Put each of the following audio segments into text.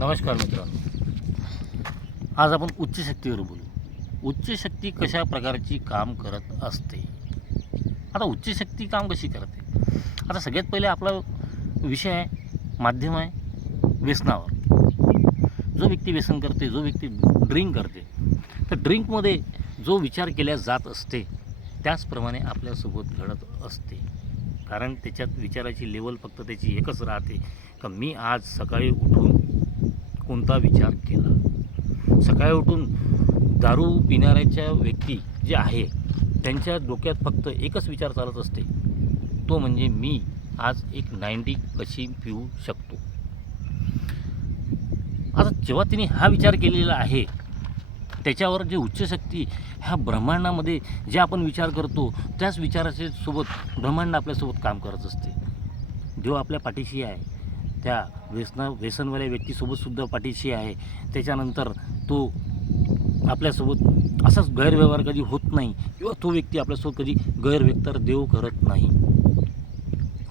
नमस्कार मित्रांनो, आज आपण उच्च शक्तीवर बोलू. उच्च शक्ती कशा प्रकारची काम करत असते. आता उच्च शक्ती काम कशी करते. आता सगळ्यात पहिले आपला विषय आहे, माध्यम आहे व्यसनावर. जो व्यक्ती व्यसन करते, जो व्यक्ती ड्रिंक करते, तर ड्रिंकमध्ये जो विचार केल्या जात असते त्याचप्रमाणे आपल्यासोबत घडत असते. कारण त्याच्यात विचाराची लेवल फक्त त्याची एकच राहते का मी आज सकाळी उठून कोणता विचार केला. सकाळी उठून दारू पिणाऱ्याच्या व्यक्ती जे आहे त्यांच्या डोक्यात फक्त एकच विचार चालत असते, तो म्हणजे मी आज एक 90 कशी पिऊ शकतो. आता जेव्हा तिने हा विचार केलेला आहे त्याच्यावर जे उच्च शक्ती ह्या ब्रह्मांडामध्ये जे आपण विचार करतो त्याच विचाराच्या सोबत ब्रह्मांड आपल्यासोबत काम करत असते. जो आपल्या पाठीशी आहे त्या व्यसनवाल्या व्यक्तीसोबतसुद्धा पाठीशी आहे. त्याच्यानंतर तो आपल्यासोबत असाच गैरव्यवहार कधी होत नाही किंवा तो व्यक्ती आपल्यासोबत कधी गैरव्यवहार देव करत नाही.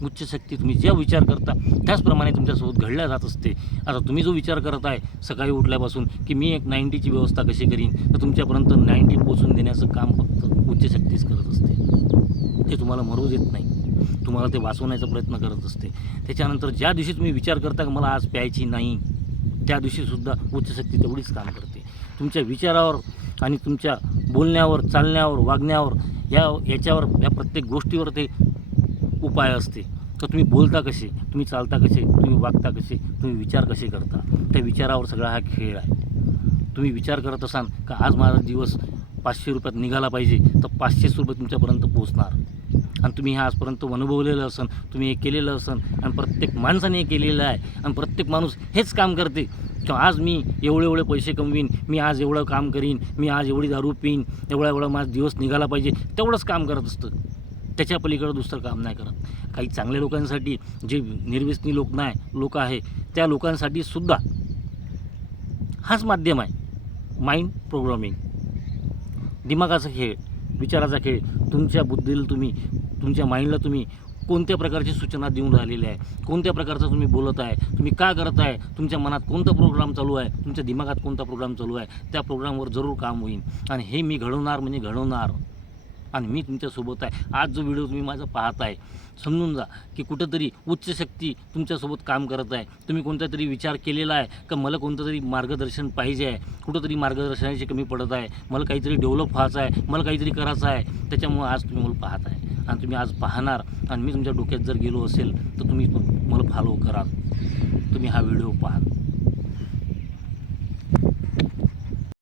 उच्च शक्ती तुम्ही जे विचार करता त्याचप्रमाणे तुमच्यासोबत घडल्या जात असते. आता तुम्ही जो विचार करत आहे सकाळी उठल्यापासून की मी एक 90ची व्यवस्था कशी करीन, तर तुमच्यापर्यंत 90 पोचून देण्याचं काम फक्त उच्च शक्तीच करत असते. ते तुम्हाला मरू देत नाही, तुम्हाला ते वाचवण्याचा प्रयत्न करत असते. त्याच्यानंतर ज्या दिवशी तुम्ही विचार करता की मला आज प्यायची नाही, त्या दिवशीसुद्धा उच्च शक्ती तेवढीच काम करते. तुमच्या विचारावर आणि तुमच्या बोलण्यावर, चालण्यावर, वागण्यावर याच्यावर या प्रत्येक गोष्टीवर ते उपाय असते. तर तुम्ही बोलता कसे, तुम्ही चालता कसे, तुम्ही वागता कसे, तुम्ही विचार कसे करता, त्या विचारावर सगळा हा खेळ आहे. तुम्ही विचार करत असाल का आज माझा दिवस 500 रुपयात निघाला पाहिजे, तर 500 रुपये तुमच्यापर्यंत पोचणार. आणि तुम्ही हे आजपर्यंत अनुभवलेलं असन, तुम्ही हे केलेलं असन आणि प्रत्येक माणसाने हे केलेलं आहे आणि प्रत्येक माणूस हेच काम करते की आज मी एवढे पैसे कमवीन, मी आज एवढं काम करीन, मी आज एवढी दारू पिईन, एवढा माझा दिवस निघाला पाहिजे, तेवढंच काम करत असतं. त्याच्या पलीकडं दुसरं काम नाही करत. काही चांगल्या लोकांसाठी जे निर्व्यसनी लोक आहे त्या लोकांसाठी सुद्धा हाच माध्यम आहे. माइंड प्रोग्रामिंग, दिमागाचा खेळ, विचाराचा खेळ. तुमच्या बुद्धीला तुम्ही, तुमच्या माइंडला तुम्ही कोणत्या प्रकारची सूचना देऊन राहिलेल्या आहे, कोणत्या प्रकारचं तुम्ही बोलत आहे, तुम्ही का करत आहे, तुमच्या मनात कोणता प्रोग्राम चालू आहे, तुमच्या दिमागात कोणता प्रोग्राम चालू आहे, त्या प्रोग्रामवर जरूर काम होईल. आणि हे मी घडवणार म्हणजे घडवणार. आणि मी तुमच्यासोबत आहे. आज जो व्हिडिओ तुम्ही माझा पाहत आहे, समजून जा की कुठंतरी उच्च शक्ती तुमच्यासोबत काम करत आहे. तुम्ही कोणता तरी विचार केलेला आहे का मला कोणतं तरी मार्गदर्शन पाहिजे आहे, कुठंतरी मार्गदर्शनाची कमी पडत आहे, मला काहीतरी डेव्हलप व्हायचं आहे, मला काहीतरी करायचं आहे. त्याच्यामुळे आज तुम्ही मला पाहत आहे आणि तुम्ही आज पाहणार. आणि मी तुमच्या डोक्यात जर गेलो असेल तर तुम्ही मला फॉलो करा, तुम्ही हा व्हिडिओ पाहा.